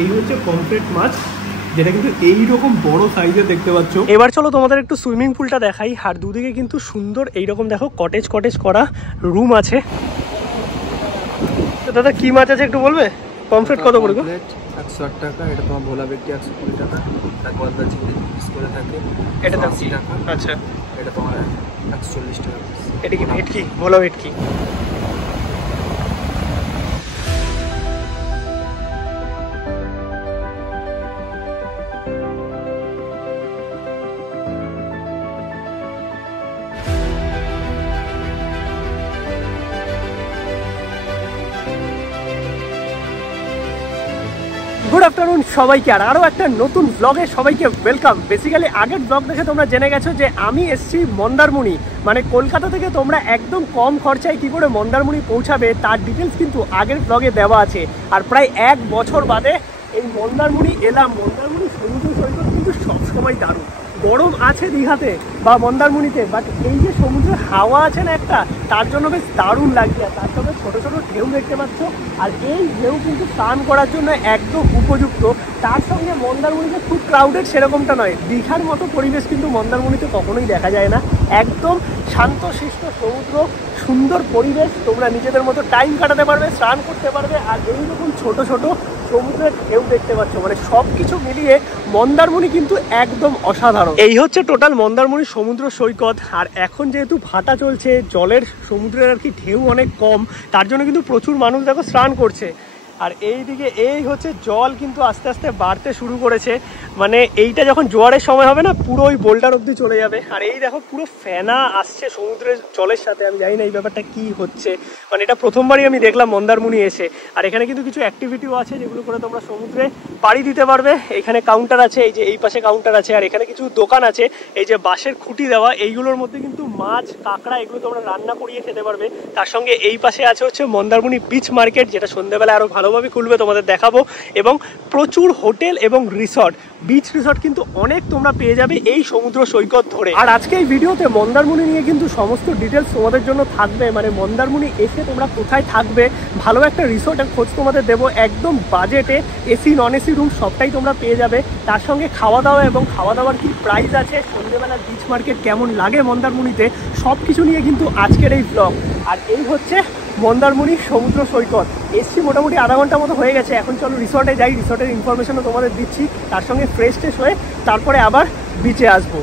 এই হচ্ছে পমফ্রেট মাছ, যেটা কিন্তু এইরকম বড় সাইজের দেখতে পাচ্ছ। এবার চলো তোমাদের একটু সুইমিং পুলটা দেখাই। আর দুদিকে কিন্তু সুন্দর এইরকম দেখো কটেজ কটেজ করা রুম আছে। দাদা কি মাছ আছে একটু বলবে? পমফ্রেট কত করে? 160 টাকা। এটা তোমার ভোলা ভেটকি 120 টাকা। তারপর দা চিংড়ি পিস করে থাকে, এটা 80 টাকা। আচ্ছা, এটা তোমার 140 টাকা। এটা কি ভেটকি? ভোলা ভেটকি। গুড আফটারনুন সবাইকে, আর আরও একটা নতুন ব্লগে সবাইকে ওয়েলকাম। বেসিক্যালি আগের ব্লগ দেখে তোমরা জেনে গেছো যে আমি এসেছি মন্দারমণি, মানে কলকাতা থেকে তোমরা একদম কম খরচায় কী করে মন্দারমণি পৌঁছাবে তার ডিটেলস কিন্তু আগের ব্লগে দেওয়া আছে। আর প্রায় 1 বছর বাদে এই মন্দারমণি এলাম। মন্দারমণি সমুদ্র সৈকত কিন্তু সবসময় দারুণ। গরম আছে দীঘাতে বা মন্দারমণিতে, বাট এই যে সমুদ্রের হাওয়া আছে না একটা, তার জন্য বেশ দারুণ লাগছে। আর তার সঙ্গে ছোটো ছোটো ঢেউ দেখতে পাচ্ছ, আর এই ঢেউ কিন্তু স্নান করার জন্য একদম উপযুক্ত। তার সঙ্গে মন্দারমণিতে খুব ক্রাউডেড সেরকমটা নয়, দীঘার মতো পরিবেশ কিন্তু মন্দারমণিতে কখনোই দেখা যায় না। একদম শান্তশিষ্ট সমুদ্র, সুন্দর পরিবেশ, তোমরা নিজেদের মতো টাইম কাটাতে পারবে, স্নান করতে পারবে, আর এইরকম ছোট ছোট সমুদ্রের ঢেউ দেখতে পাচ্ছ। মানে সব কিছু মিলিয়ে মন্দারমণি কিন্তু একদম অসাধারণ। এই হচ্ছে টোটাল মন্দারমণি সমুদ্র সৈকত। আর এখন যেহেতু ভাটা চলছে, জলের সমুদ্রের আর কি ঢেউ অনেক কম, তার জন্য কিন্তু প্রচুর মানুষ দেখো স্নান করছে। আর এইদিকে এই হচ্ছে জল কিন্তু আস্তে আস্তে বাড়তে শুরু করেছে, মানে এইটা যখন জোয়ারের সময় হবে না, পুরো ওই বোল্ডার অব্দি চলে যাবে। আর এই দেখো পুরো ফেনা আসছে সমুদ্রের জলের সাথে। আমি জানি না এই ব্যাপারটা কি হচ্ছে, মানে এটা প্রথমবারই আমি দেখলাম মন্দারমণি এসে। আর এখানে কিন্তু কিছু অ্যাক্টিভিটিও আছে যেগুলো করে তোমরা সমুদ্রে পাড়ি দিতে পারবে। এখানে কাউন্টার আছে, এই যে এই পাশে কাউন্টার আছে, আর এখানে কিছু দোকান আছে, এই যে বাঁশের খুঁটি দেওয়া, এইগুলোর মধ্যে কিন্তু মাছ কাঁকড়া এগুলো তোমরা রান্না করিয়ে খেতে পারবে। তার সঙ্গে এই পাশে আছে হচ্ছে মন্দারমণি বিচ মার্কেট, যেটা সন্ধ্যাবেলা আরো ভালোভাবে খুলবে, তোমাদের দেখাবো। এবং প্রচুর হোটেল এবং রিসর্ট, বিচ রিসর্ট কিন্তু অনেক তোমরা পেয়ে যাবে এই সমুদ্র সৈকত ধরে। আর আজকে এই ভিডিওতে মন্দারমণি নিয়ে কিন্তু সমস্ত ডিটেলস তোমাদের জন্য থাকবে, মানে মন্দারমণি এসে তোমরা কোথায় থাকবে, ভালো একটা রিসর্টের খোঁজ তোমাদের দেবো, একদম বাজেটে, এসি নন এসি রুম সবটাই তোমরা পেয়ে যাবে। তার সঙ্গে খাওয়া দাওয়া এবং খাওয়া দাওয়ার কি প্রাইস আছে, সন্ধ্যেবেলা বিচ মার্কেট কেমন লাগে মন্দারমণিতে, সব কিছু নিয়ে কিন্তু আজকের এই ব্লগ। আর এই হচ্ছে মন্দারমণি সমুদ্র সৈকত। এসছি মোটামুটি আধা ঘন্টা মতো হয়ে গেছে। এখন চলো রিসর্টে যাই, রিসর্টের ইনফরমেশনও তোমাদের দিচ্ছি, তার সঙ্গে ফ্রেশ ট্রেশ হয়ে তারপরে আবার বিচে আসবো।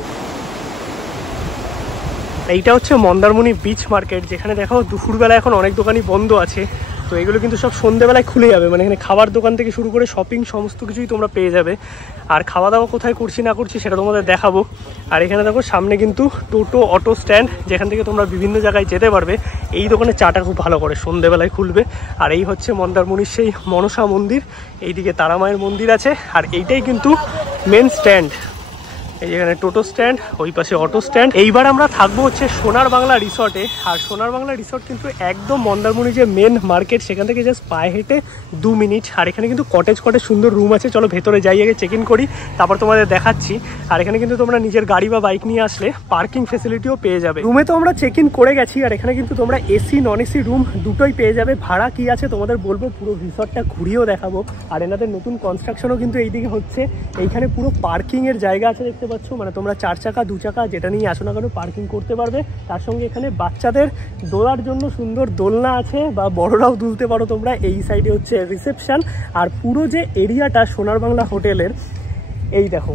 এইটা হচ্ছে মন্দারমণি বিচ মার্কেট, যেখানে দেখো দুপুরবেলা এখন অনেক দোকানই বন্ধ আছে, তো এগুলো কিন্তু সব সন্ধ্যেবেলায় খুলে যাবে। মানে এখানে খাবার দোকান থেকে শুরু করে শপিং সমস্ত কিছুই তোমরা পেয়ে যাবে। আর খাওয়া দাওয়া কোথায় করছি না করছি সেটা তোমাদের দেখাবো। আর এখানে দেখো সামনে কিন্তু টোটো অটো স্ট্যান্ড, যেখান থেকে তোমরা বিভিন্ন জায়গায় যেতে পারবে। এই দোকানে চাটা খুব ভালো করে, সন্ধ্যেবেলায় খুলবে। আর এই হচ্ছে মন্দারমণির সেই মনসা মন্দির, এইদিকে তারামায়ের মন্দির আছে। আর এইটাই কিন্তু মেন স্ট্যান্ড, এই যেখানে টোটো স্ট্যান্ড, ওই পাশে অটো স্ট্যান্ড। এইবার আমরা থাকবো হচ্ছে সোনার বাংলা রিসর্টে। আর সোনার বাংলা রিসর্ট কিন্তু একদম মন্দারমণি যে মেন মার্কেট, সেখান থেকে জাস্ট পায়ে হেঁটে 2 মিনিট। আর এখানে কিন্তু কটেজ কটেজ সুন্দর রুম আছে। চলো ভেতরে যাই, আগে চেক ইন করি, তারপর তোমাদের দেখাচ্ছি। আর এখানে কিন্তু তোমরা নিজের গাড়ি বা বাইক নিয়ে আসলে পার্কিং ফেসিলিটিও পেয়ে যাবে। রুমে তো আমরা চেক ইন করে গেছি। আর এখানে কিন্তু তোমরা এসি নন এসি রুম দুটোই পেয়ে যাবে। ভাড়া কি আছে তোমাদের বলবো, পুরো রিসর্টটা ঘুরিয়েও দেখাবো। আর এনাদের নতুন কনস্ট্রাকশনও কিন্তু এইদিকে হচ্ছে। এইখানে পুরো পার্কিংয়ের জায়গা আছে দেখতে পাচ্ছ, মানে তোমরা 4 চাকা 2 চাকা যেটা নিয়ে আসো না কেন পার্কিং করতে পারবে। তার সঙ্গে এখানে বাচ্চাদের দোলার জন্য সুন্দর দোলনা আছে, বা বড়রাও দুলতে পারো তোমরা। এই সাইডে হচ্ছে রিসেপশন। আর পুরো যে এরিয়াটা সোনার বাংলা হোটেলের, এই দেখো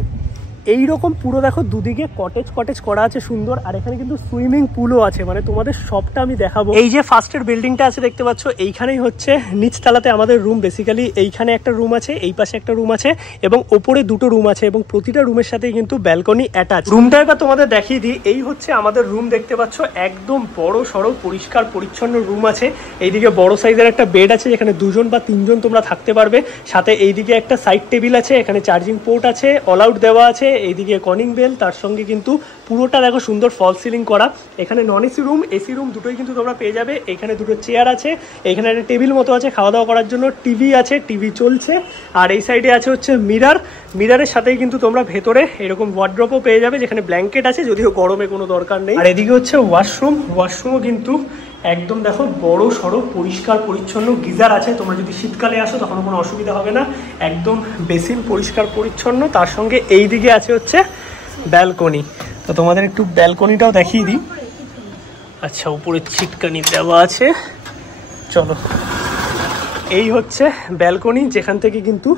এইরকম পুরো দেখো দুদিকে কটেজ কটেজ করা আছে সুন্দর। আর এখানে কিন্তু সুইমিং পুলও আছে, মানে তোমাদের সবটা আমি দেখাবো। এই যে ফার্স্টের বিল্ডিংটা আছে দেখতে পাচ্ছ, এইখানেই হচ্ছে নিচতলাতে আমাদের রুম। বেসিক্যালি এইখানে একটা রুম আছে, এই পাশে একটা রুম আছে, এবং ওপরে 2টো রুম আছে, এবং প্রতিটা রুমের সাথেই কিন্তু ব্যালকনি অ্যাটাচ। রুমটা এবার তোমাদের দেখিয়ে দিই। এই হচ্ছে আমাদের রুম দেখতে পাচ্ছ, একদম বড় সড়ো পরিষ্কার পরিচ্ছন্ন রুম আছে। এইদিকে বড় সাইজের একটা বেড আছে, যেখানে 2 জন বা 3 জন তোমরা থাকতে পারবে। সাথে এইদিকে একটা সাইড টেবিল আছে, এখানে চার্জিং পোর্ট আছে, অল আউট দেওয়া আছে। এইদিকে কনিং বেল, তার সঙ্গে কিন্তু পুরোটা দেখো সুন্দর ফল সিলিং করা। এখানে non AC room AC room দুটোই কিন্তু তোমরা পেয়ে যাবে। এখানে 2টো চেয়ার আছে, এখানে একটা টেবিল মতো আছে খাওয়া দাওয়া করার জন্য, টিভি আছে, টিভি চলছে। আর এই সাইডে আছে হচ্ছে মিরার, মিরারের সাথেই কিন্তু তোমরা ভেতরে এরকম ওয়ার্ড্রপও পেয়ে যাবে, যেখানে ব্ল্যাঙ্কেট আছে, যদিও গরমে কোনো দরকার নেই। আর এদিকে হচ্ছে ওয়াশরুম, ওয়াশরুমও কিন্তু একদম দেখো বড় সড়ো পরিষ্কার পরিচ্ছন্ন, গিজার আছে, তোমরা যদি শীতকালে আসো তখন কোনো অসুবিধা হবে না। একদম বেসিন পরিষ্কার পরিচ্ছন্ন, তার সঙ্গে এই দিকে আছে হচ্ছে ব্যালকনি। তো তোমাদের একটু ব্যালকনিটাও দেখিয়ে দিই। আচ্ছা, উপরে ছিটকানি দেওয়া আছে। চলো, এই হচ্ছে ব্যালকনি, যেখান থেকে কিন্তু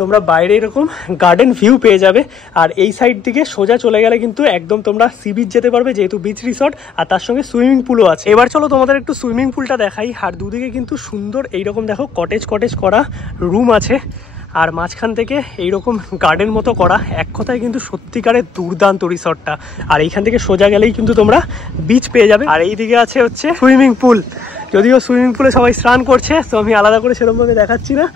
তোমরা বাইরে এরকম গার্ডেন ভিউ পেয়ে যাবে। আর এই সাইড দিকে সোজা চলে গেলে কিন্তু একদম তোমরা সি বিচ যেতে পারবে, যেহেতু বিচ রিসর্ট, আর তার সঙ্গে সুইমিং পুলও আছে। এবার চলো তোমাদের একটু সুইমিং পুলটা দেখাই। আর দুদিকে কিন্তু সুন্দর এইরকম দেখো কটেজ কটেজ করা রুম আছে, আর মাঝখান থেকে এইরকম গার্ডেন মতো করা। এক কথায় কিন্তু সত্যিকারের দুর্দান্ত রিসর্টটা। আর এইখান থেকে সোজা গেলেই কিন্তু তোমরা বিচ পেয়ে যাবে। আর এই দিকে আছে হচ্ছে সুইমিং পুল। যদিও সুইমিং পুলে সবাই স্নান করছে, তো আমি আলাদা করে সেরকমভাবে দেখাচ্ছি না,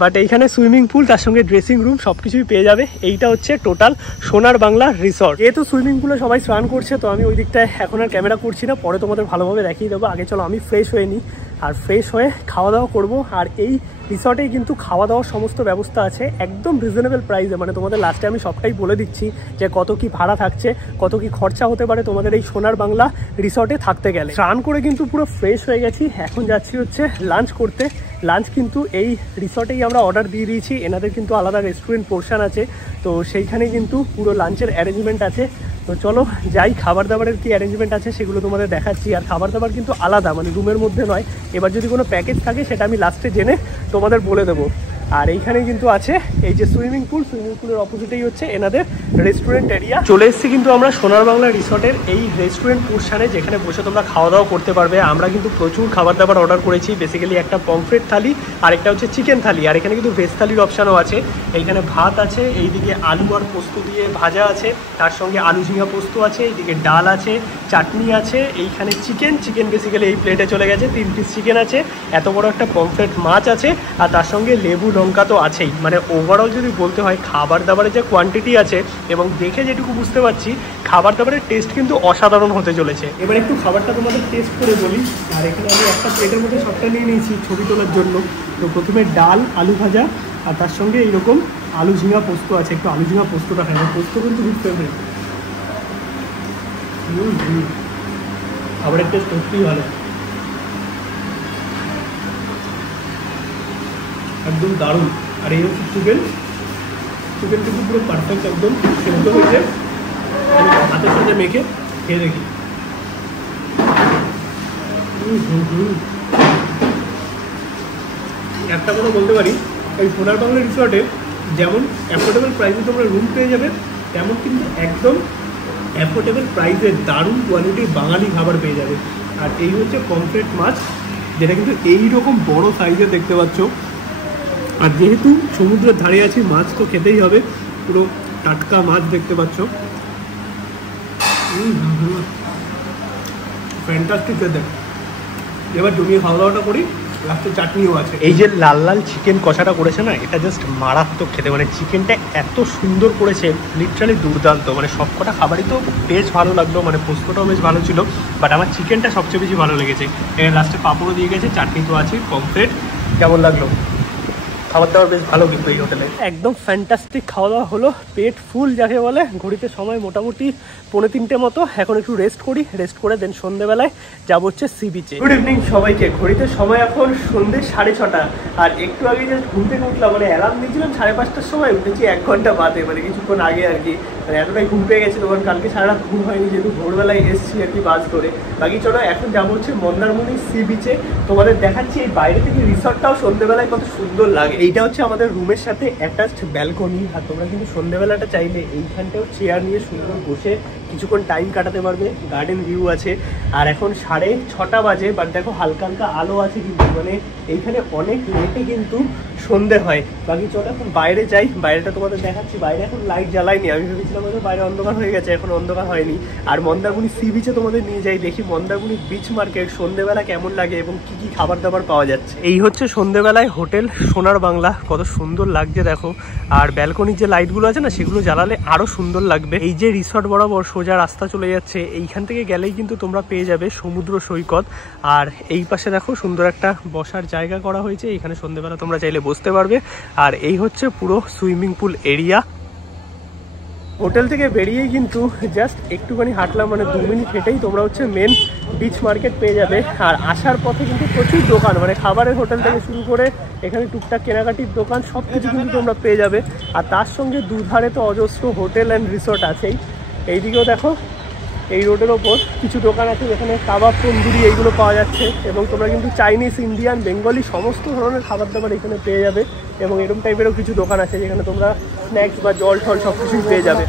বাট এইখানে সুইমিং পুল, তার সঙ্গে ড্রেসিং রুম সব কিছুই পেয়ে যাবে। এইটা হচ্ছে টোটাল সোনার বাংলা রিসর্ট। যেহেতু সুইমিং পুলে সবাই স্নান করছে, তো আমি ওই দিকটায় এখন আর ক্যামেরা করছি না, পরে তোমাদের ভালোভাবে দেখিয়ে দেবো। আগে চলো আমি ফ্রেশ হয়ে নিই, আর ফ্রেশ হয়ে খাওয়া দাওয়া করবো। আর এই রিসর্টে কিন্তু খাওয়া দাওয়ার সমস্ত ব্যবস্থা আছে একদম রিজনেবল প্রাইসে। মানে তোমাদের লাস্টে আমি সবটাই বলে দিচ্ছি যে কত কি ভাড়া থাকছে, কত কি খরচা হতে পারে তোমাদের এই সোনার বাংলা রিসর্টে থাকতে গেলে। স্নান করে কিন্তু পুরো ফ্রেশ হয়ে গেছি, এখন যাচ্ছি হচ্ছে লাঞ্চ করতে। লাঞ্চ কিন্তু এই রিসর্টেই আমরা অর্ডার দিয়ে দিয়েছি, এনাদের কিন্তু আলাদা রেস্টুরেন্ট পোর্শন আছে, তো সেইখানে কিন্তু পুরো লাঞ্চের অ্যারেঞ্জমেন্ট আছে। তো চলো যাই, খাবার দাবারের কি অ্যারেঞ্জমেন্ট আছে সেগুলো তোমাদের দেখাচ্ছি। আর খাবার দাবার কিন্তু আলাদা, মানে রুমের মধ্যে নয়। এবার যদি কোনো প্যাকেজ থাকে সেটা আমি লাস্টে জেনে তোমাদের বলে দেবো। আর এইখানেই কিন্তু আছে এই যে সুইমিং পুল, সুইমিং পুলের অপোজিটেই হচ্ছে এনাদের রেস্টুরেন্ট এরিয়া। চলে এসেছি কিন্তু আমরা সোনার বাংলা রিসর্টের এই রেস্টুরেন্ট পোর্শনে, যেখানে বসে তোমরা খাওয়া দাওয়া করতে পারবে। আমরা কিন্তু প্রচুর খাবার দাবার অর্ডার করেছি, বেসিক্যালি একটা পমফ্রেট থালি আর একটা হচ্ছে চিকেন থালি। আর এখানে কিন্তু ভেজ থালির অপশানও আছে। এইখানে ভাত আছে, এইদিকে আলু আর পোস্ত দিয়ে ভাজা আছে, তার সঙ্গে আলু ঝিঙা পোস্ত আছে, এইদিকে ডাল আছে, চাটনি আছে, এইখানে চিকেন বেসিক্যালি এই প্লেটে চলে গেছে, 3 পিস চিকেন আছে, এত বড় একটা পমফ্রেট মাছ আছে, আর তার সঙ্গে লেবু লঙ্কা তো আছেই। মানে ওভারঅল যদি বলতে হয় খাবার দাবারের যে কোয়ান্টিটি আছে এবং দেখে যেটুকু বুঝতে পারছি, খাবার দাবারের টেস্ট কিন্তু অসাধারণ হতে চলেছে। এবার একটু খাবারটা তোমাদের টেস্ট করে বলি। আর এখানে আমি একটা প্লেটের মধ্যে সবটা নিয়ে নিয়েছি ছবি তোলার জন্য। তো প্রথমে ডাল, আলু ভাজা, আর তার সঙ্গে এইরকম আলু ঝিঙা পোস্ত আছে। একটু আলু ঝিঙা পোস্তটা খাই, পোস্ত কিন্তু খুব ফেভারিট। খাবারের টেস্ট সত্যিই ভালো, একদম দারুণ। আর এই হচ্ছে চিকেন কিন্তু পুরো পারফেক্ট, একদম সেদ্ধ হয়েছে। আমি হাতের সাথে মেখে খেয়ে দেখি। একটা কথা বলতে পারি, এই সোনার বাংলা রিসর্টে যেমন অ্যাফোর্ডেবল প্রাইসে তোমরা রুম পেয়ে যাবে, তেমন কিন্তু একদম অ্যাফোর্ডেবল প্রাইসে দারুণ কোয়ালিটির বাঙালি খাবার পেয়ে যাবে। আর এই হচ্ছে পমফ্রেট মাছ, যেটা কিন্তু এইরকম বড় সাইজের দেখতে পাচ্ছ। আর যেহেতু সমুদ্রের ধারে আছি, মাছ তো খেতেই হবে, পুরো টাটকা মাছ দেখতে পাচ্ছ। ফ্যান্টাস্টিক খেতে। এবার জমিয়ে খাওয়া দাওয়াটা করি, লাস্টে চাটনিও আছে। এই যে লাল লাল চিকেন কষাটা করেছে না, এটা জাস্ট মারাত্মক খেতে। মানে চিকেনটা এত সুন্দর করেছে, লিটারালি দুর্দান্ত। মানে সবকটা খাবারই তো বেশ ভালো লাগলো, মানে পোস্তটাও বেশ ভালো ছিল, বাট আমার চিকেনটা সবচেয়ে বেশি ভালো লেগেছে। লাস্টে পাঁপড়ও দিয়ে গেছে, চাটনি তো আছে, পমফ্রেট। কেমন লাগলো? খাবার দাবার বেশ ভালো কিন্তু এই হোটেলে, একদম ফ্যান্টাস্টিক খাওয়া দাওয়া হলো, পেট ফুল যাকে বলে। ঘড়িতে সময় মোটামুটি 2:45 মতো। এখন একটু রেস্ট করি, রেস্ট করে দেন সন্ধ্যেবেলায় যাবো হচ্ছে সি বিচে। গুড ইভিনিং সবাইকে। ঘড়িতে সময় এখন সন্ধ্যে 6:30, আর একটু আগে যে ঘুম থেকে উঠলাম, মানে অ্যালার্ম দিয়েছিলাম 5:30টার সময়, উঠেছি 1 ঘন্টা বাদে, মানে কিছুক্ষণ আগে আর কি। মানে এতটাই ঘুম পেয়ে গেছে, তখন কালকে সারা রাত ঘুম হয়নি, যেহেতু ভোরবেলায় এসেছি আর কি বাস ধরে। বাকি চলো এখন যাবো হচ্ছে মন্দারমণি সি বিচে। তোমাদের দেখাচ্ছি এই বাইরে থেকে রিসর্টটাও সন্ধ্যেবেলায় কত সুন্দর লাগে। এইটা হচ্ছে আমাদের রুমের সাথে অ্যাটাচড ব্যালকনি। আর তোমরা কিন্তু সন্ধ্যেবেলাটা চাইলে এইখানটাও চেয়ার নিয়ে সুন্দর বসে কিছুক্ষণ টাইম কাটাতে পারবে, গার্ডেন ভিউ আছে। আর এখন 6:30 বাজে, বাট দেখো হালকা হালকা আলো আছে কিন্তু, মানে এইখানে অনেক লেটে কিন্তু সন্ধে হয়। বাকি চলো এখন বাইরে যাই, বাইরেটা তোমাদের দেখাচ্ছি। বাইরে এখন লাইট জ্বালাইনি, আমি ভেবেছিলাম হয়তো বাইরে অন্ধকার হয়ে গেছে, এখন অন্ধকার হয়নি। আর মন্দারমণি সি বিচে তোমাদের নিয়ে যাই, দেখি মন্দারমণি বিচ মার্কেট সন্ধ্যেবেলা কেমন লাগে এবং কি কি খাবার দাবার পাওয়া যাচ্ছে। এই হচ্ছে সন্ধ্যেবেলায় হোটেল সোনার বাংলা, কত সুন্দর লাগছে দেখো। আর ব্যালকনির যে লাইটগুলো আছে না, সেগুলো জ্বালালে আরো সুন্দর লাগবে। এই যে রিসর্ট বরাবর সোজা রাস্তা চলে যাচ্ছে, এইখান থেকে গেলেই কিন্তু তোমরা পেয়ে যাবে সমুদ্র সৈকত। আর এই পাশে দেখো সুন্দর একটা বসার জায়গা করা হয়েছে, এখানে সন্ধ্যেবেলা তোমরা চাইলে বসতে পারবে। আর এই হচ্ছে পুরো সুইমিং পুল এরিয়া। হোটেল থেকে বেরিয়েই কিন্তু জাস্ট একটুখানি হাঁটলাম, মানে 2 মিনিট হেঁটেই তোমরা হচ্ছে মেন বিচ মার্কেট পেয়ে যাবে। আর আসার পথে কিন্তু প্রচুর দোকান, মানে খাবারের হোটেল থেকে শুরু করে এখানে টুকটাক কেনাকাটির দোকান সব কিছু কিন্তু তোমরা পেয়ে যাবে। আর তার সঙ্গে দুধারে তো অজস্র হোটেল অ্যান্ড রিসোর্ট আছেই। এইদিকেও দেখো, এই রোডের ওপর কিছু দোকান আছে যেখানে কাবাব, তন্দুরি এইগুলো পাওয়া যাচ্ছে। এবং তোমরা কিন্তু চাইনিজ, ইন্ডিয়ান, বেঙ্গলি সমস্ত ধরনের খাবার দাবার এখানে পেয়ে যাবে। এবং এরকম টাইপেরও কিছু দোকান আছে যেখানে তোমরা স্ন্যাক্স বা জল টল সব কিছুই পেয়ে যাবে।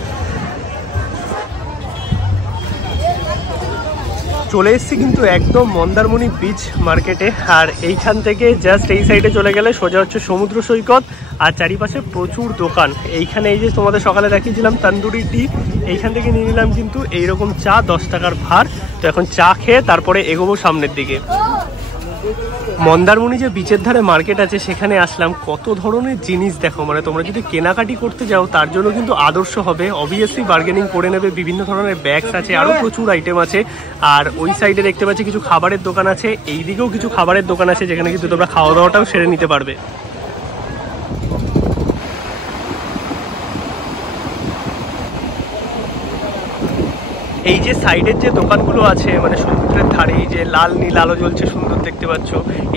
চলে এসেছি কিন্তু একদম মন্দারমণি বিচ মার্কেটে। আর এইখান থেকে জাস্ট এই সাইডে চলে গেলে সোজা হচ্ছে সমুদ্র সৈকত, আর চারিপাশে প্রচুর দোকান। এইখানে এই যে তোমাদের সকালে দেখিয়েছিলাম তন্দুরি টি, এইখান থেকে নিয়ে নিলাম কিন্তু এইরকম চা 10 টাকার ভার। তো এখন চা খেয়ে তারপরে এগোবো সামনের দিকে। মন্দারমণি যে বিচের ধারে মার্কেট আছে সেখানে আসলাম, কত ধরনের জিনিস দেখো, মানে তোমরা যদি কেনাকাটি করতে যাও তার জন্য কিন্তু আদর্শ হবে। অবভিয়াসলি বার্গেনিং করে নেবে, বিভিন্ন ধরনের ব্যাগস আছে, আরও প্রচুর আইটেম আছে। আর ওই সাইডে দেখতে পাচ্ছি কিছু খাবারের দোকান আছে, এই দিকেও কিছু খাবারের দোকান আছে যেখানে কিন্তু তোমরা খাওয়া দাওয়াটাও সেরে নিতে পারবে। এই যে সাইডের যে দোকানগুলো আছে, মানে সমুদ্রের ধারে এই যে লাল নীল আলো জ্বলছে, সুন্দর দেখতে পাচ্ছ,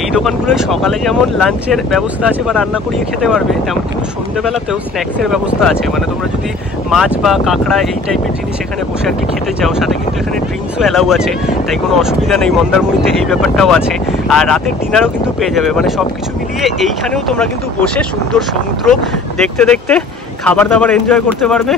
এই দোকানগুলোয় সকালে যেমন লাঞ্চের ব্যবস্থা আছে বা রান্না করিয়ে খেতে পারবে, তেমন কিন্তু সন্ধ্যেবেলাতেও স্ন্যাক্সের ব্যবস্থা আছে। মানে তোমরা যদি মাছ বা কাঁকড়া এই টাইপের জিনিস এখানে বসে আর কি খেতে চাও, সাথে কিন্তু এখানে ড্রিঙ্কসও অ্যালাউ আছে, তাই কোনো অসুবিধা নেই। মন্দারমণিতে এই ব্যাপারটাও আছে। আর রাতের ডিনারও কিন্তু পেয়ে যাবে, মানে সব কিছু মিলিয়ে এইখানেও তোমরা কিন্তু বসে সুন্দর সমুদ্র দেখতে দেখতে খাবার দাবার এনজয় করতে পারবে।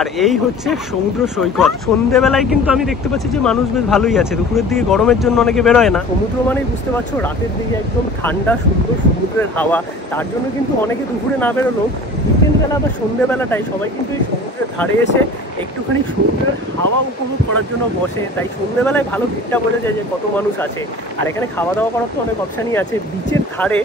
আর এই হচ্ছে সমুদ্র সৈকত। সন্ধ্যেবেলায় কিন্তু আমি দেখতে পাচ্ছি যে মানুষ বেশ ভালোই আছে, দুপুরের দিকে গরমের জন্য অনেকে বেরোয় না। সমুদ্র মানেই বুঝতে পারছো রাতের দিকে একদম ঠান্ডা সুন্দর সমুদ্রের হাওয়া, তার জন্য কিন্তু অনেকে দুপুরে না বেরোলেও বিকেলবেলা বা সন্ধ্যেবেলাটাই সবাই কিন্তু এই সমুদ্রের ধারে এসে একটুখানি সমুদ্রের হাওয়া উপভোগ করার জন্য বসে। তাই সন্ধ্যেবেলায় ভালো ভিড়টা বোঝা যায় যে কত মানুষ আছে। আর এখানে খাওয়া দাওয়া করার তো অনেক অপশানই আছে। বিচের ধারে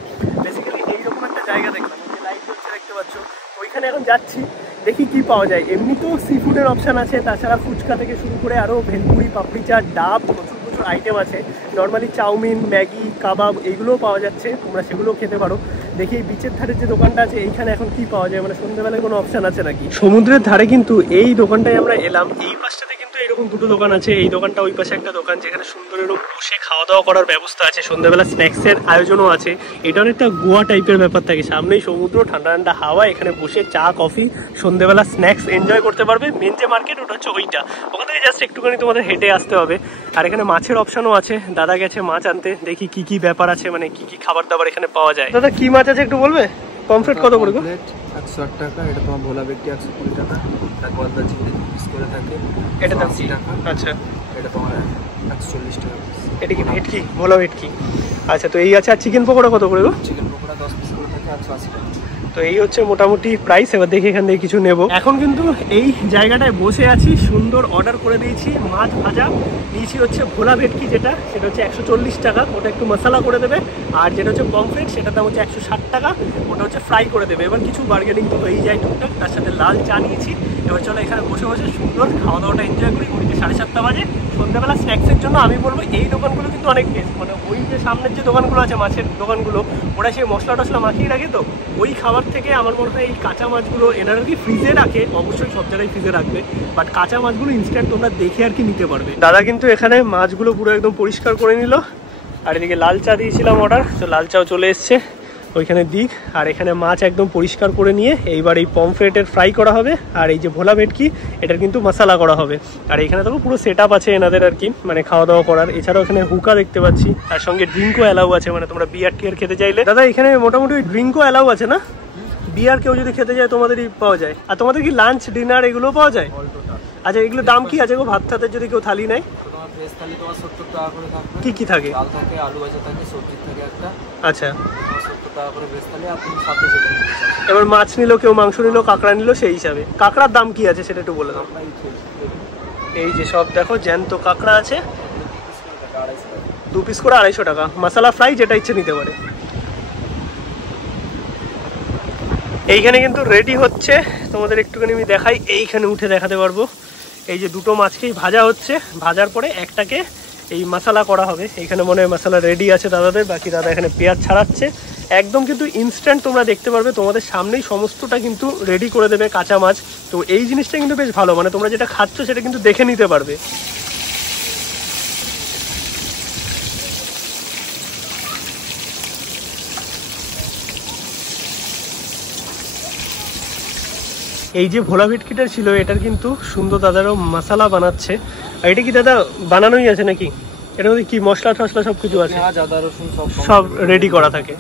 বেসিক্যালি এইরকম একটা জায়গা দেখলাম, যে লাইট জ্বলছে দেখতে পাচ্ছ, ওইখানে এখন যাচ্ছি, দেখি কি পাওয়া যায়। এমনিতেও সি ফুডের অপশান আছে, তাছাড়া ফুচকা থেকে শুরু করে আরও ভেলপুরি, পাপড়ি চাট, ডাব, প্রচুর প্রচুর আইটেম আছে। নর্মালি চাউমিন, ম্যাগি, কাবাব এইগুলোও পাওয়া যাচ্ছে, তোমরা সেগুলোও খেতে পারো। দেখি এই বিচের ধারে যে দোকানটা আছে এইখানে এখন কি পাওয়া যায়, মানে সন্ধ্যেবেলায় কোনো অপশান আছে নাকি। সমুদ্রের ধারে কিন্তু এই দোকানটায় আমরা এলাম, এই পাশটাতে কিন্তু এরকম দুটো দোকান আছে, এই দোকানটা ওই পাশে একটা দোকান যেখানে সুন্দর এরকম বসে খাওয়া দাওয়া করার ব্যবস্থা আছে, সন্ধ্যাবেলা স্ন্যাক্সের আয়োজনও আছে। এটা অনেকটা গোয়া টাইপের ব্যাপার থাকে, সামনেই সমুদ্র, ঠান্ডা ঠান্ডা হাওয়া, এখানে বসে চা কফি সন্ধ্যেবেলা স্ন্যাক্স এনজয় করতে পারবে। মেন যে মার্কেট ওটা হচ্ছে ওইটা, ওখান থেকে জাস্ট একটুখানি তোমাদের হেঁটে আসতে হবে। আর এখানে মাছের অপশানও আছে, দাদা গেছে মাছ আনতে, দেখি কি কি ব্যাপার আছে, মানে কি কি খাবার দাবার এখানে পাওয়া যায়। দাদা কি মাছ আছে একটু বলবে? পমফ্রেট কত করে গো? 108 টাকা, এটা তোমার ভোলা ভেটকি 120 টাকা, তার গলদা চিংড়ি পিস করে থাকে, এটা দাম 80 টাকা। আচ্ছা, এটা তোমার 140 টাকা। এটা কি ভেটকি, ভোলা ভেটকি? আচ্ছা, তো এই আছে। আর চিকেন পকোড়া কত করে গো? চিকেন পকোড়া 10 পিস করে থাকে 180 টাকা। তো এই হচ্ছে মোটামুটি প্রাইস। এবার দেখি এখান থেকে কিছু নেব। এখন কিন্তু এই জায়গাটায় বসে আছি, সুন্দর অর্ডার করে দিয়েছি মাছ ভাজা, নিয়েছি হচ্ছে ভোলা ভেটকি, যেটা সেটা হচ্ছে 140 টাকা, ওটা একটু মশলা করে দেবে। আর যেটা হচ্ছে পমফ্রেট সেটার দাম হচ্ছে 160 টাকা, ওটা হচ্ছে ফ্রাই করে দেবে। এবার কিছু বার্গেনিং তো হয়েই যায় টুকটাক, তার সাথে লাল চা নিয়েছি। এবার চলো এখানে বসে বসে সুন্দর খাওয়া দাওয়াটা এনজয় করি। ঘড়িতে 7:30 বাজে। সন্ধ্যাবেলা স্ন্যাক্সের জন্য আমি বলবো এই দোকানগুলো কিন্তু অনেক বেস্ট। মানে ওই যে সামনের যে দোকানগুলো আছে মাছের দোকানগুলো, ওরা সেই মশলা টশলা মাখিয়ে রাখে, তো ওই খাবার থেকে আমার মনে হয় এই কাঁচা মাছগুলো এনারা কি ফ্রিজে রাখে, অবশ্যই সব জায়গায় ফ্রিজে রাখবে, বাট কাঁচা মাছগুলো ইনস্ট্যান্ট তোমরা দেখে আর কি নিতে পারবে। দাদা কিন্তু এখানে মাছগুলো পুরো একদম পরিষ্কার করে নিল। আর এদিকে লাল চা দিয়েছিলাম অর্ডার, তো লাল চাও চলে এসছে ওইখানে দিক। আর এখানে মাছ একদম পরিষ্কার করে নিয়ে এইবার এই পমফ্রেটের ফ্রাই করা হবে, আর এই যে ভোলা ভেটকি এটার কিন্তু মশলা করা হবে। আর এখানে তো পুরো সেট আপ আছে এনাদের আর কি, মানে খাওয়া দাওয়া করার। এছাড়াও এখানে হুকা দেখতে পাচ্ছি, তার সঙ্গে ড্রিঙ্কও অ্যালাউ আছে, মানে তোমরা বিয়ার টিয়ার খেতে চাইলে। দাদা এখানে মোটামুটি ড্রিঙ্কও অ্যালাউ আছে না? বিয়ার কেউ যদি খেতে যায় তোমাদেরই পাওয়া যায়? আর তোমাদের কি লাঞ্চ ডিনার এগুলো পাওয়া যায়? আচ্ছা, এগুলো দাম কি আছে গো? ভাত থাতে যদি কেউ থালি নেয়, ভেজ থালি তোমার 70 টাকা করে থাকবে। কি কি থাকে? ডাল থাকে, আলু ভাজা থাকে, সবজি থাকে একটা। আচ্ছা, 70 টাকা করে ভেজ থালি, আর তুমি সাথে যেটা নিতে চাও। এবার মাছ নিলো, কেউ মাংস নিলো, কাঁকড়া নিলো, সেই হিসাবে। কাঁকড়ার দাম কি আছে সেটা একটু বলে দাও। এই যে সব দেখো জ্যান্ত কাঁকড়া আছে, 2 পিস করে 250 টাকা। মশলা ফ্রাই যেটা ইচ্ছে নিতে পারে। এইখানে কিন্তু রেডি হচ্ছে, তোমাদের একটুখানি আমি দেখাই, এইখানে উঠে দেখাতে পারবো। এই যে দুটো মাছকেই ভাজা হচ্ছে, ভাজার পরে একটাকে এই মশলা করা হবে। এইখানে মনে হয় মশলা রেডি আছে দাদাদের, বাকি দাদা এখানে পেঁয়াজ ছাড়াচ্ছে, একদম কিন্তু ইনস্ট্যান্ট তোমরা দেখতে পারবে, তোমাদের সামনেই সমস্তটা কিন্তু রেডি করে দেবে কাঁচা মাছ। তো এই জিনিসটা কিন্তু বেশ ভালো, মানে তোমরা যেটা খাচ্ছ সেটা কিন্তু দেখে নিতে পারবে। এই যে ভোলা ভেটকিটা ছিল, এটার কিন্তু সুন্দর দাদারও মশলা বানাচ্ছে। আর এটা কি দাদা বানানোই আছে নাকি? এটার মধ্যে কি মশলা টশলা সব কিছু আছে? আদা রসুন সব রেডি করা থাকে।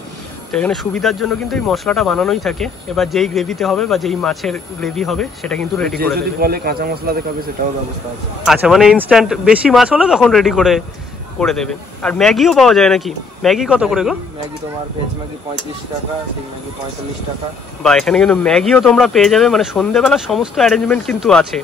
তো এখানে সুবিধার জন্য কিন্তু এই মশলাটা বানানোই থাকে। এবার যেই গ্রেভিতে হবে বা যেই মাছের গ্রেভি হবে সেটা কিন্তু রেডি করে দেবে। যদি বলে কাঁচা মশলা দেখাবে সেটাও ব্যবস্থা আছে। আচ্ছা, মানে ইনস্ট্যান্ট বেশি মাছ হলে তখন রেডি করে দেবে। আর ম্যাগিও পাওয়া যায় নাকি? ম্যাগি কত করে গো? ম্যাগি তোমার ভেজ ম্যাগি 35 টাকা, ডিম ম্যাগি 45 টাকা। বা এখানে কিন্তু ম্যাগিও তোমরা পেয়ে যাবে, মানে সন্ধ্যেবেলা সমস্ত অ্যারেঞ্জমেন্ট কিন্তু আছে।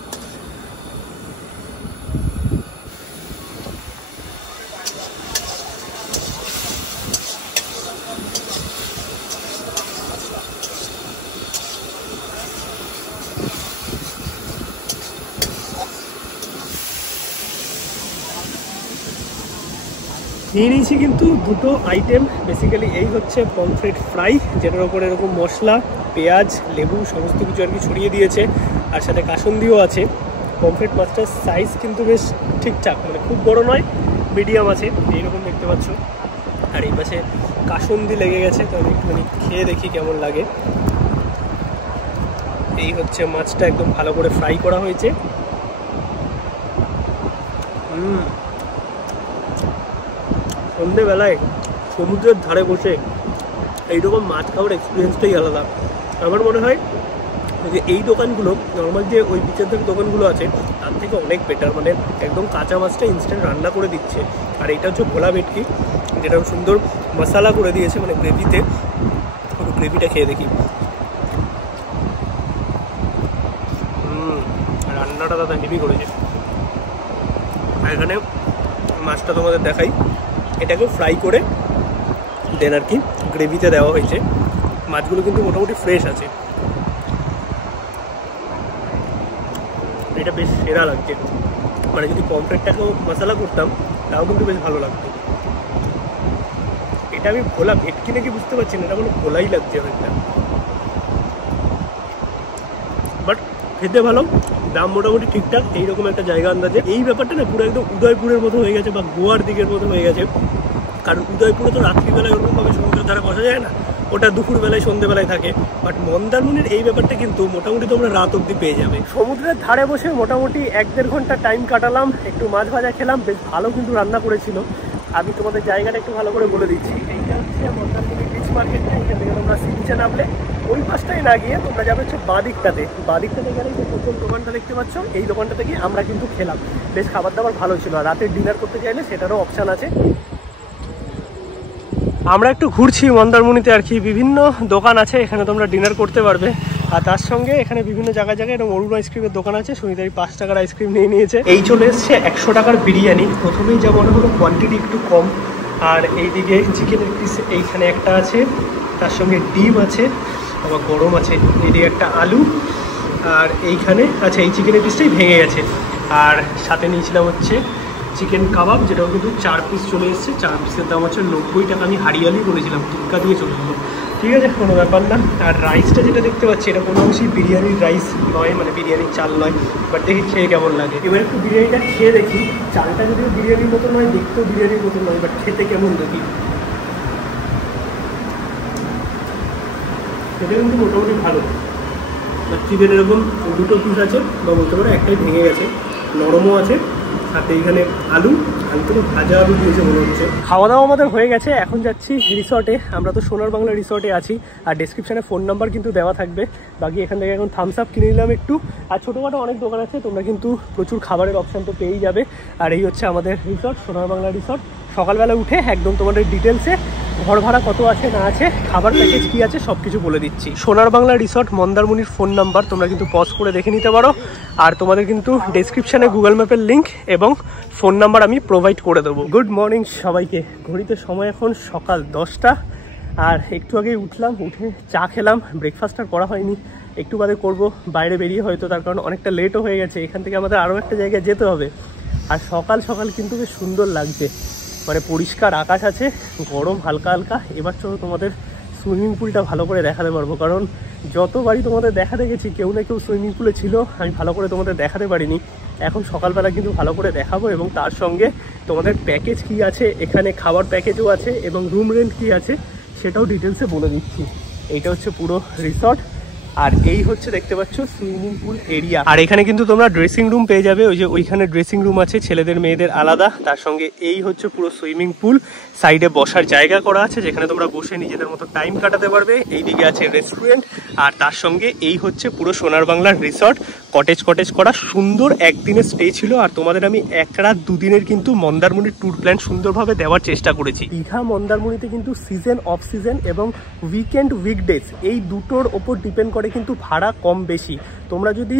নিয়ে নিয়েছি কিন্তু দুটো আইটেম। বেসিক্যালি এই হচ্ছে পমফ্রেট ফ্রাই, যেটার ওপরে এরকম মশলা, পেঁয়াজ, লেবু সমস্ত কিছু আর কি ছড়িয়ে দিয়েছে, আর সাথে কাসুন্দিও আছে। পমফ্রেট মাছটার সাইজ কিন্তু বেশ ঠিকঠাক, মানে খুব বড় নয়, মিডিয়াম আছে, এইরকম দেখতে পাচ্ছ। আর এই পাশে কাসুন্দি লেগে গেছে, তো আমি একটুখানি খেয়ে দেখি কেমন লাগে। এই হচ্ছে মাছটা, একদম ভালো করে ফ্রাই করা হয়েছে। সন্ধ্যেবেলায় সমুদ্রের ধারে বসে এইরকম মাছ খাওয়ার এক্সপিরিয়েন্সটাই আলাদা। আমার মনে হয় যে এই দোকানগুলো নর্মাল যে ওই বিচের ধারে দোকানগুলো আছে তার থেকে অনেক বেটার, মানে একদম কাঁচা মাছটা ইনস্ট্যান্ট রান্না করে দিচ্ছে। আর এইটা হচ্ছে ভোলা ভেটকি, যেটা সুন্দর মশলা করে দিয়েছে মানে গ্রেভিতে। গ্রেভিটা খেয়ে দেখি। রান্নাটা দাদা হেভি করেছে। আর এখানে মাছটা তোমাদের দেখাই, এটাকে ফ্রাই করে দেন আর কি গ্রেভিতে দেওয়া হয়েছে। মাছগুলো কিন্তু মোটামুটি ফ্রেশ আছে, এটা বেশ সেরা লাগছে। মানে যদি পমফ্রেটটাকেও মশলা করতাম তাও কিন্তু বেশ ভালো লাগতো। এটা আমি ভোলা ভেটকি নাকি বুঝতে পারছি না, এটা মানে ভোলাই লাগছে অনেকটা, বাট খেতে ভালো, দাম মোটামুটি ঠিকঠাক। এইরকম একটা জায়গা আন্দাজে এই ব্যাপারটা না পুরো একদম উদয়পুরের মতো হয়ে গেছে বা গোয়ার দিকের মতো হয়ে গেছে। কারণ উদয়পুরে তো রাত্রিবেলায় ওরকমভাবে সমুদ্রের ধারে বসা যায় না, ওটা দুপুরবেলায় সন্ধ্যেবেলায় থাকে। বাট মন্দারমণির এই ব্যাপারটা কিন্তু মোটামুটি তোমরা রাত অবধি পেয়ে যাবে। সমুদ্রের ধারে বসে মোটামুটি 1-1.5 ঘন্টা টাইম কাটালাম, একটু মাছ ভাজা খেলাম, বেশ ভালো কিন্তু রান্না করেছিল। আমি তোমাদের জায়গাটা একটু ভালো করে বলে দিচ্ছি। এইটা হচ্ছে মন্দারমণি বিচ মার্কেটটা। এখান থেকে তোমরা সি বিচে নামলে ওই পাশটাই না গিয়ে তোমরা যাবে হচ্ছে বাদিকটাতে। বাদিকটাতে গেলে যে প্রথম দোকানটা দেখতে পাচ্ছ, এই দোকানটা থেকে আমরা কিন্তু খেলাম, বেশ খাবার দাবার ভালো ছিল। আর রাতের ডিনার করতে চাইলে সেটারও অপশান আছে। আমরা একটু ঘুরছি মন্দারমণিতে আর কি, বিভিন্ন দোকান আছে, এখানে তোমরা ডিনার করতে পারবে। আর তার সঙ্গে এখানে বিভিন্ন জায়গায় জায়গায় এরকম অরুণ আইসক্রিমের দোকান আছে। সুনিতাই 5 টাকার আইসক্রিম নিয়ে নিয়েছে। এই চলে এসছে 100 টাকার বিরিয়ানি। প্রথমেই যা মনে হলো কোয়ান্টিটি একটু কম। আর এইদিকে চিকেনের পিস এইখানে একটা আছে, তার সঙ্গে ডিম আছে, আবার গরম আছে, এইদিকে একটা আলু, আর এইখানে আচ্ছা এই চিকেনের পিসটাই ভেঙে গেছে। আর সাথে নিয়েছিলাম হচ্ছে চিকেন কাবাব, যেটাও কিন্তু 4 পিস চলে এসেছে। 4 পিসের দাম হচ্ছে 90 টাকা। আমি হারিয়ালি বলেছিলাম, টিক্কা দিয়ে চলে গেলো, ঠিক আছে, কোনো ব্যাপার না। আর রাইসটা যেটা দেখতে পাচ্ছি এটা কোনো অংশেই বিরিয়ানির রাইস নয়, মানে বিরিয়ানির চাল নয়। বাট দেখি খেয়ে কেমন লাগে। এবার একটু বিরিয়ানিটা খেয়ে দেখি। চালটা যদিও বিরিয়ানির মতো নয়, দেখতেও বিরিয়ানির মতো নয়, বাট খেতে কেমন দেখি। খেতে কিন্তু মোটামুটি ভালো। চিকেন এরকম 2টো পিস আছে, বা বলতে পারো একটাই ভেঙে গেছে, নরমও আছে। সাথে এখানে আলু থেকে ভাজা আলু দিয়েছে মনে হচ্ছে। খাওয়া দাওয়া আমাদের হয়ে গেছে, এখন যাচ্ছি রিসর্টে। আমরা তো সোনার বাংলা রিসর্টে আছি, আর ডেসক্রিপশানে ফোন নাম্বার কিন্তু দেওয়া থাকবে। বাকি এখান থেকে এখন থামস আপ কিনে নিলাম একটু। আর ছোটোখাটো অনেক দোকান আছে, তোমরা কিন্তু প্রচুর খাবারের অপশান তো পেয়েই যাবে। আর এই হচ্ছে আমাদের রিসর্ট, সোনার বাংলা রিসর্ট। সকালবেলা উঠে একদম তোমাদের ডিটেলসে ঘর ভাড়া কত আছে না আছে, খাবার প্যাকেজ কী আছে সব কিছু বলে দিচ্ছি। সোনার বাংলা রিসর্ট মন্দারমণির ফোন নাম্বার তোমরা কিন্তু পজ করে দেখে নিতে পারো। আর তোমাদের কিন্তু ডেসক্রিপশানে গুগল ম্যাপের লিঙ্ক এবং ফোন নাম্বার আমি প্রোভাইড করে দেবো। গুড মর্নিং সবাইকে। ঘড়িতে সময় এখন সকাল 10টা। আর একটু আগেই উঠলাম, উঠে চা খেলাম, ব্রেকফাস্ট আর করা হয়নি, একটু বাদে করবো। বাইরে বেরিয়ে হয়তো, তার কারণ অনেকটা লেটও হয়ে গেছে। এখান থেকে আমাদের আরও একটা জায়গায় যেতে হবে। আর সকাল সকাল কিন্তু বেশ সুন্দর লাগছে, মানে পরিষ্কার আকাশ আছে, গরম হালকা হালকা। এবার চলো তোমাদের সুইমিং পুলটা ভালো করে দেখাতে পারবো, কারণ যতবারই তোমাদের দেখাতে গেছি কেউ না কেউ সুইমিং পুলে ছিল, আমি ভালো করে তোমাদের দেখাতে পারিনি। এখন সকালবেলা কিন্তু ভালো করে দেখাবো, এবং তার সঙ্গে তোমাদের প্যাকেজ কি আছে, এখানে খাবার প্যাকেজও আছে এবং রুম রেন্ট কি আছে সেটাও ডিটেলসে বলে দিচ্ছি। এইটা হচ্ছে পুরো রিসর্ট, আর এই হচ্ছে দেখতে পাচ্ছ সুইমিং পুল এরিয়া। আর এখানে কিন্তু তোমরা ড্রেসিং রুম পেয়ে যাবে, ওই যে ওইখানে ড্রেসিং রুম আছে ছেলেদের মেয়েদের আলাদা। তার সঙ্গে এই হচ্ছে পুরো সুইমিং পুল, সাইডে বসার জায়গা করা আছে যেখানে তোমরা বসে নিজেদের মতো টাইম কাটাতে পারবে। এইদিকে আছে রেস্টুরেন্ট, আর তার সঙ্গে এই হচ্ছে পুরো সোনার বাংলার রিসর্ট। কটেজ করা সুন্দর একদিনের স্টে ছিল। আর তোমাদের আমি 1 রাত 2 দিনের কিন্তু মন্দারমণির ট্যুর প্ল্যান সুন্দরভাবে দেওয়ার চেষ্টা করেছি। দীঘা মন্দারমণিতে কিন্তু সিজন অফ সিজন এবং উইকেন্ড উইকডেজ এই দুটোর ওপর ডিপেন্ড করে কিন্তু ভাড়া কম বেশি। তোমরা যদি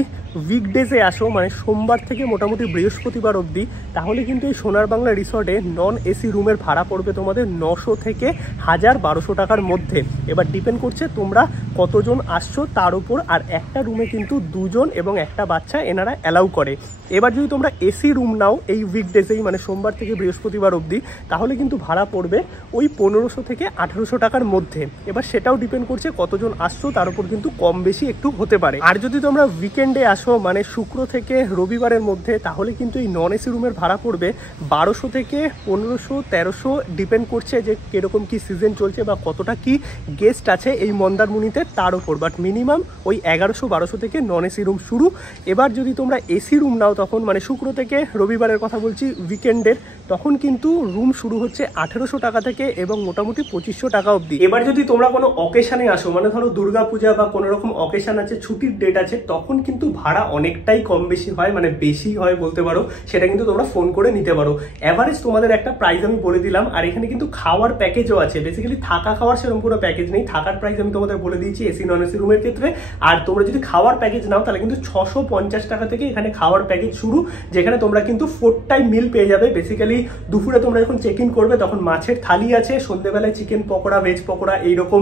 উইকডেজে আসো, মানে সোমবার থেকে মোটামুটি বৃহস্পতিবার অবধি, তাহলে কিন্তু এই সোনার বাংলা রিসর্টে নন এসি রুমের ভাড়া পড়বে তোমাদের 900 থেকে 1000-1200 টাকার মধ্যে। এবার ডিপেন্ড করছে তোমরা কতজন আসছো তার উপর। আর একটা রুমে কিন্তু 2 জন এবং একটা বাচ্চা এনারা অ্যালাউ করে। এবার যদি তোমরা এসি রুম নাও এই উইকডেজেই, মানে সোমবার থেকে বৃহস্পতিবার অবধি, তাহলে কিন্তু ভাড়া পড়বে ওই 1500 থেকে 1800 টাকার মধ্যে। এবার সেটাও ডিপেন্ড করছে কতজন আসছো তার উপর কিন্তু কম বেশি একটু হতে পারে। আর যদি তোমরা উইকেন্ডে আসো, মানে শুক্র থেকে রবিবারের মধ্যে, তাহলে কিন্তু এই নন এসি রুমের ভাড়া পড়বে 1200 থেকে 1500-1300, ডিপেন্ড করছে যে কিরকম কি সিজন চলছে বা কতটা কি গেস্ট আছে এই মন্দারমণিতে তার উপর। বাট মিনিমাম ওই 1100-1200 থেকে নন এসি রুম শুরু। এবার যদি তোমরা এসি রুম নাও, তখন মানে শুক্র থেকে রবিবারের কথা বলছি, উইকেন্ডের, তখন কিন্তু রুম শুরু হচ্ছে 1800 টাকা থেকে এবং মোটামুটি 2500 টাকা অবধি। এবার যদি তোমরা কোনো অকেশনে আসো, মানে ধরো দুর্গাপূজা বা কোনো রকম অকেশন আছে, ছুটির ডেট আছে, তখন কিন্তু ভাড়া অনেকটাই কম বেশি হয়, মানে বেশি হয় বলতে পারো। সেটা কিন্তু তোমরা ফোন করে নিতে পারো। অ্যাভারেজ তোমাদের একটা প্রাইস আমি বলে দিলাম। আর এখানে কিন্তু খাওয়ার প্যাকেজও আছে। বেসিক্যালি থাকা খাওয়ার সেরকম কোনো প্যাকেজ নেই, থাকার প্রাইস আমি তোমাদের বলে দিয়েছি এসি নন এসি রুমের ক্ষেত্রে। আর তোমরা যদি খাওয়ার প্যাকেজ নাও তাহলে কিন্তু 650 টাকা থেকে এখানে খাওয়ার প্যাকেজ শুরু, যেখানে তোমরা কিন্তু 4 টাইম মিল পেয়ে যাবে। বেসিক্যালি দুপুরে তোমরা যখন চেক ইন করবে তখন মাছের থালি আছে, সন্ধ্যেবেলায় চিকেন পকোড়া, ভেজ পকোড়া এইরকম,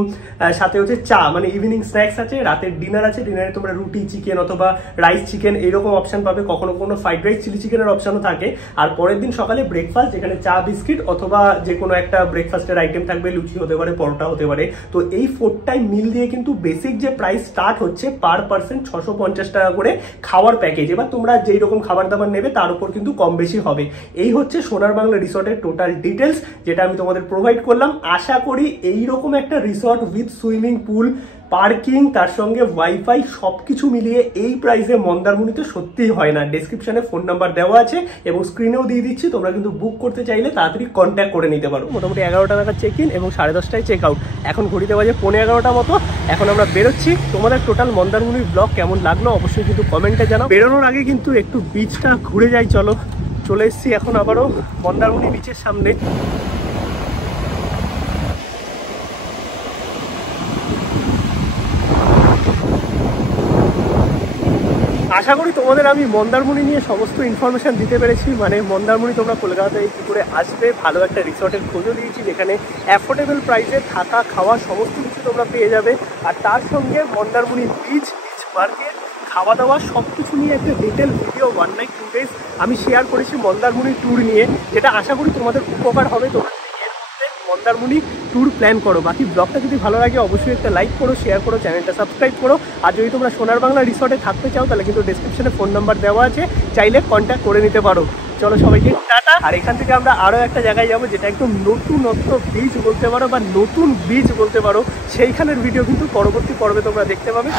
সাথে হচ্ছে চা, মানে ইভিনিং স্ন্যাক্স আছে, রাতের ডিনার আছে, ডিনারে তোমরা রুটি চিকেন অথবা রাইস চিকেন এইরকম অপশন পাবে। কখনো কোনো ফ্রাইড রাইস চিলি চিকেনের অপশনও থাকে। আর পরের দিন সকালে ব্রেকফাস্ট, যেখানে চা বিস্কিট অথবা যে কোনো একটা ব্রেকফাস্টের আইটেম থাকবে, লুচি হতে পারে, পরোটা হতে পারে। তো এই 4 টাইম মিল দিয়ে কিন্তু বেসিক যে প্রাইস স্টার্ট হচ্ছে পার পার্সন 650 টাকা করে খাওয়ার প্যাকেজ। এবার তোমরা যেই রকম খাবার দাবার নেবে তার উপর কিন্তু কম বেশি হবে। এই হচ্ছে সোনার বাংলা রিসর্টের টোটাল ডিটেলস, যেটা আমি তোমাদের প্রোভাইড করলাম। আশা করি এইরকম একটা resort with swimming pool, parking, তার সঙ্গে ওয়াইফাই সবকিছু মিলিয়ে এই প্রাইসে মন্দারমণিতে সত্যিই হয় না। ডেসক্রিপশনে ফোন নাম্বার দেওয়া আছে এবং স্ক্রিনেও দিয়ে দিচ্ছি, তোমরা কিন্তু বুক করতে চাইলে তাড়াতাড়ি কন্ট্যাক্ট করে নিতে পারো। মোটামুটি 11টা নাগাদ চেক ইন এবং 10:30টায় চেক আউট। এখন ঘড়িতে বাজে 11:15 মতো। এখন আমরা বেরোচ্ছি। তোমাদের টোটাল মন্দারমণির ব্লগ কেমন লাগলো অবশ্যই কিন্তু কমেন্টে জানাও। বেরোনোর আগে কিন্তু একটু বিচটা ঘুরে যাই, চলো। চলে এসেছি এখন আবারও মন্দারমণি বিচের সামনে। আশা করি তোমাদের আমি মন্দারমণি নিয়ে সমস্ত ইনফরমেশন দিতে পেরেছি। মানে মন্দারমণি তোমরা কলকাতায় কী করে আসবে, ভালো একটা রিসর্টের খোঁজও দিয়েছি, যেখানে অ্যাফোর্ডেবল প্রাইসে থাকা খাওয়া সমস্ত কিছু তোমরা পেয়ে যাবে। আর তার সঙ্গে মন্দারমণি বিচ মার্কেট, খাওয়া দাওয়া সব কিছু নিয়ে একটা ডিটেল ভিডিও 1 নাইট 2 ডেজ আমি শেয়ার করেছি মন্দারমণি ট্যুর নিয়ে, যেটা আশা করি তোমাদের উপকার হবে। তোমরা মন্দারমণি ট্যুর প্ল্যান করো। বাকি ব্লগটা যদি ভালো লাগে অবশ্যই একটা লাইক করো, শেয়ার করো, চ্যানেলটা সাবস্ক্রাইব করো। আর যদি তোমরা সোনার বাংলা রিসর্টে থাকতে চাও তাহলে কিন্তু ডেসক্রিপশনে ফোন নাম্বার দেওয়া আছে, চাইলে কন্ট্যাক্ট করে নিতে পারো। চলো সবাইকে টাটা। আর এখান থেকে আমরা আরও একটা জায়গায় যাবো, যেটা একদম নতুনত্ব বিচ বলতে পারো বা নতুন বিচ বলতে পারো। সেইখানের ভিডিও কিন্তু পরবর্তী পর্বে তোমরা দেখতে পাবে।